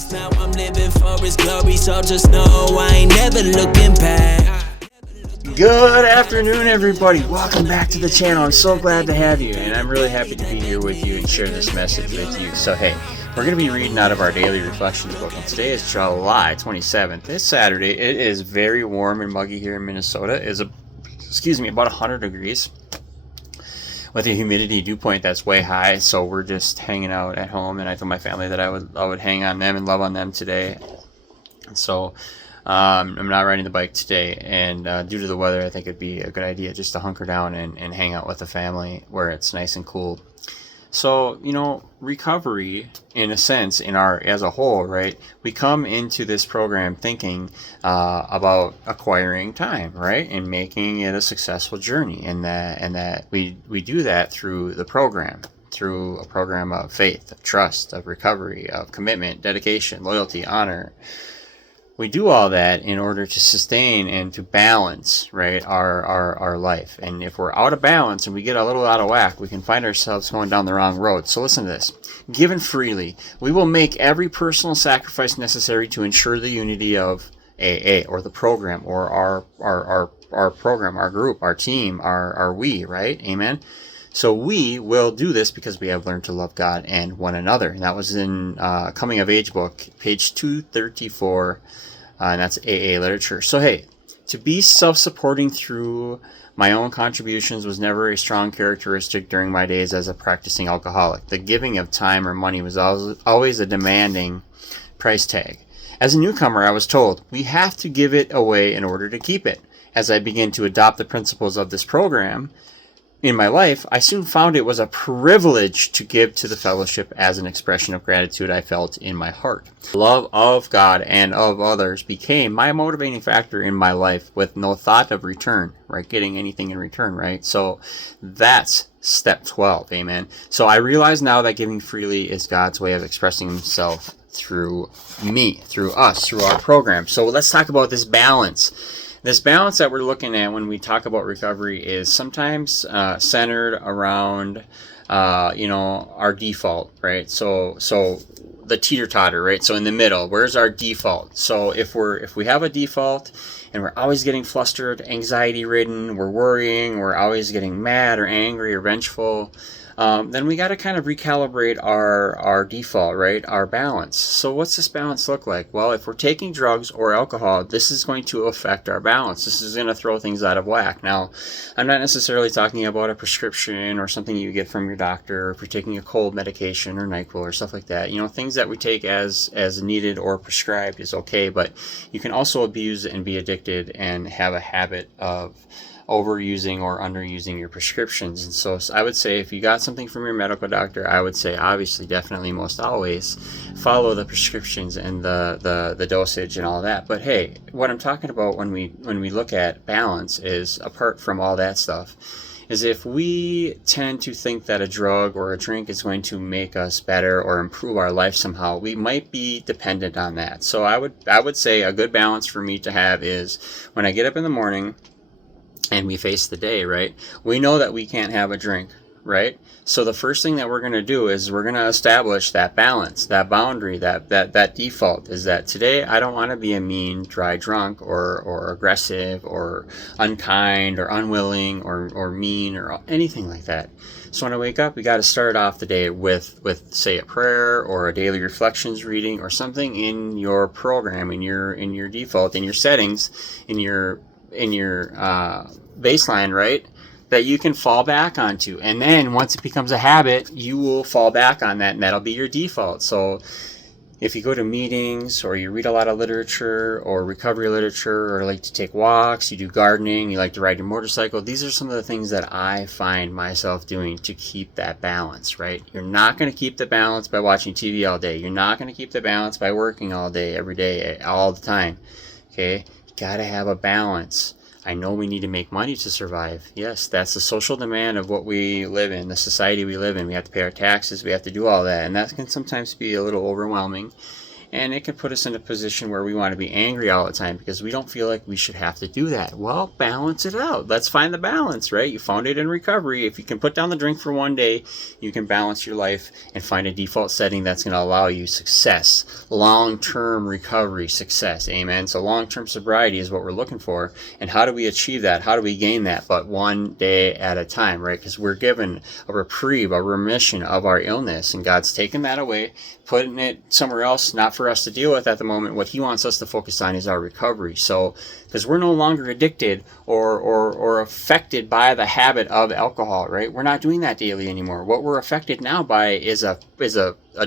Jesus, now I'm living for his glory, so just know I ain't never looking back. Good afternoon, everybody. Welcome back to the channel. I'm so glad to have you, and I'm really happy to be here with you and share this message with you. So hey, we're going to be reading out of our daily reflections book, and today is July 27th. It's Saturday. It is very warm and muggy here in Minnesota. It's about 100 degrees with a humidity dew point that's way high. So we're just hanging out at home, and I told my family that I would hang on them and love on them today. And so I'm not riding the bike today, and due to the weather, I think it'd be a good idea just to hunker down and hang out with the family where it's nice and cool. So, recovery, in a sense, as a whole, right? We come into this program thinking about acquiring time, right, and making it a successful journey, and that we do that through the program. Through a program of faith, of trust, of recovery, of commitment, dedication, loyalty, honor. We do all that in order to sustain and to balance, right, our life. And if we're out of balance and we get a little out of whack, we can find ourselves going down the wrong road. So listen to this. Given freely, we will make every personal sacrifice necessary to ensure the unity of AA, or the program, or our program, our group, our team, our we, right? Amen. So we will do this because we have learned to love God and one another. And that was in Coming of Age book, page 234. And that's AA literature. So hey, to be self-supporting through my own contributions was never a strong characteristic during my days as a practicing alcoholic. The giving of time or money was always a demanding price tag. As a newcomer, I was told, we have to give it away in order to keep it. As I began to adopt the principles of this program in my life, I soon found it was a privilege to give to the fellowship as an expression of gratitude I felt in my heart. Love of God and of others became my motivating factor in my life with no thought of return, right? Getting anything in return, right? So that's step 12, amen. So I realize now that giving freely is God's way of expressing himself through me, through us, through our program. So let's talk about this balance. This balance that we're looking at when we talk about recovery is sometimes centered around, our default, right? So the teeter-totter, right? So in the middle, where's our default? So if we have a default and we're always getting flustered, anxiety-ridden, we're worrying, we're always getting mad or angry or vengeful, then we got to kind of recalibrate our default, right? Our balance. So what's this balance look like? Well, if we're taking drugs or alcohol, this is going to affect our balance. This is going to throw things out of whack. Now, I'm not necessarily talking about a prescription or something you get from your doctor, or if you're taking a cold medication or NyQuil or stuff like that. Things that we take as needed or prescribed is okay, but you can also abuse and be addicted and have a habit of overusing or underusing your prescriptions. And so I would say if you got something from your medical doctor, I would say obviously, definitely, most always follow the prescriptions and the dosage and all that. But hey, what I'm talking about when we look at balance is, apart from all that stuff, is if we tend to think that a drug or a drink is going to make us better or improve our life somehow, we might be dependent on that. So I would say a good balance for me to have is when I get up in the morning and we face the day, right? We know that we can't have a drink, right? So the first thing that we're going to do is we're going to establish that balance, that boundary, that default is that today I don't want to be a mean, dry drunk or aggressive or unkind or unwilling or mean or anything like that. So when I wake up, we got to start off the day with say a prayer or a daily reflections reading or something in your program, in your default, in your settings, in your baseline, right, that you can fall back onto. And then once it becomes a habit, you will fall back on that, and that'll be your default. So if you go to meetings or you read a lot of literature or recovery literature, or like to take walks, you do gardening, you like to ride your motorcycle, these are some of the things that I find myself doing to keep that balance, right? You're not going to keep the balance by watching TV all day. You're not going to keep the balance by working all day, every day, all the time. Okay? Got to have a balance. I know we need to make money to survive. Yes, that's the social demand of what we live in, the society we live in. We have to pay our taxes. We have to do all that. And that can sometimes be a little overwhelming. And it can put us in a position where we want to be angry all the time because we don't feel like we should have to do that. Well, balance it out. Let's find the balance, right? You found it in recovery. If you can put down the drink for one day, you can balance your life and find a default setting that's going to allow you success, long-term recovery success. Amen. So long-term sobriety is what we're looking for. And how do we achieve that? How do we gain that? But one day at a time, right? Because we're given a reprieve, a remission of our illness, and God's taken that away, putting it somewhere else, not for us to deal with at the moment. What he wants us to focus on is our recovery. So, because we're no longer addicted or affected by the habit of alcohol, right? We're not doing that daily anymore. What we're affected now by is a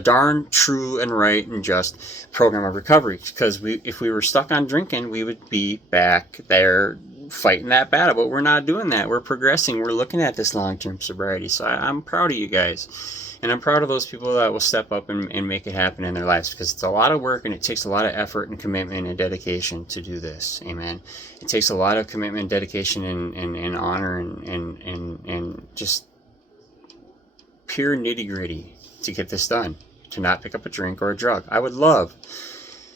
darn true and right and just program of recovery. Because if we were stuck on drinking, we would be back there fighting that battle, but we're not doing that. We're progressing. We're looking at this long-term sobriety. So I'm proud of you guys. And I'm proud of those people that will step up and make it happen in their lives, because it's a lot of work and it takes a lot of effort and commitment and dedication to do this. Amen. It takes a lot of commitment, dedication, and honor and just pure nitty-gritty to get this done, to not pick up a drink or a drug. I would love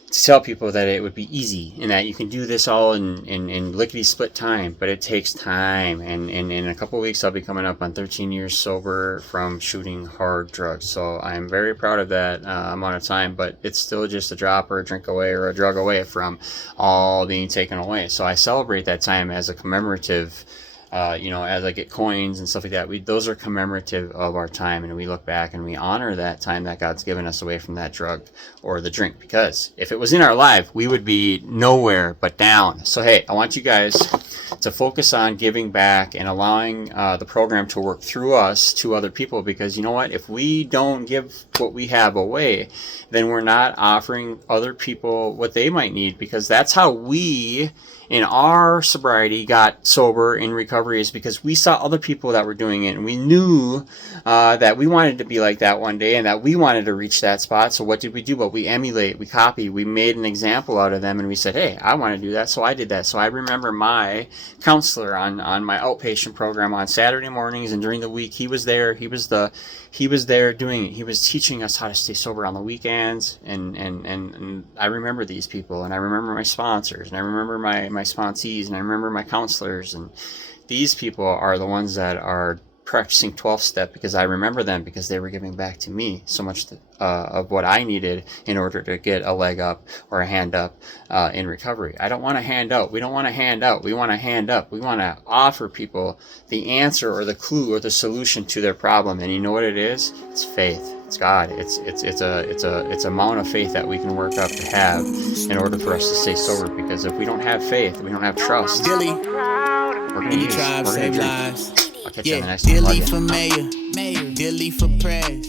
to tell people that it would be easy and that you can do this all in lickety-split time, but it takes time. And in a couple of weeks, I'll be coming up on 13 years sober from shooting hard drugs. So I'm very proud of that amount of time, but it's still just a drop or a drink away or a drug away from all being taken away. So I celebrate that time as a commemorative, as I get coins and stuff like that. Those are commemorative of our time, and we look back and we honor that time that God's given us away from that drug or the drink, because if it was in our life, we would be nowhere but down. So hey, I want you guys to focus on giving back and allowing the program to work through us to other people, because you know what? If we don't give what we have away, then we're not offering other people what they might need, because that's how we in our sobriety got sober in recovery, is because we saw other people that were doing it, and we knew that we wanted to be like that one day and that we wanted to reach that spot. So what did we do? Well, we emulate, we copy, we made an example out of them, and we said, hey, I want to do that, so I did that. So I remember my counselor on my outpatient program on Saturday mornings and during the week. He was there. He was there doing it. He was teaching us how to stay sober on the weekends, and I remember these people, and I remember my sponsors, and I remember my sponsees, and I remember my counselors, and these people are the ones that are practicing 12 step, because I remember them, because they were giving back to me so much of what I needed in order to get a leg up or a hand up in recovery. I don't want to hand out. We don't want to hand out. We want to hand up. We want to offer people the answer or the clue or the solution to their problem. And you know what it is? It's faith. It's God. It's a amount of faith that we can work up to have in order for us to stay sober. Because if we don't have faith, we don't have trust, Dilly, we're going to use. We're going to drink. I'll catch you on the next one. Dilly Love for ya. mayor, Dilly for press.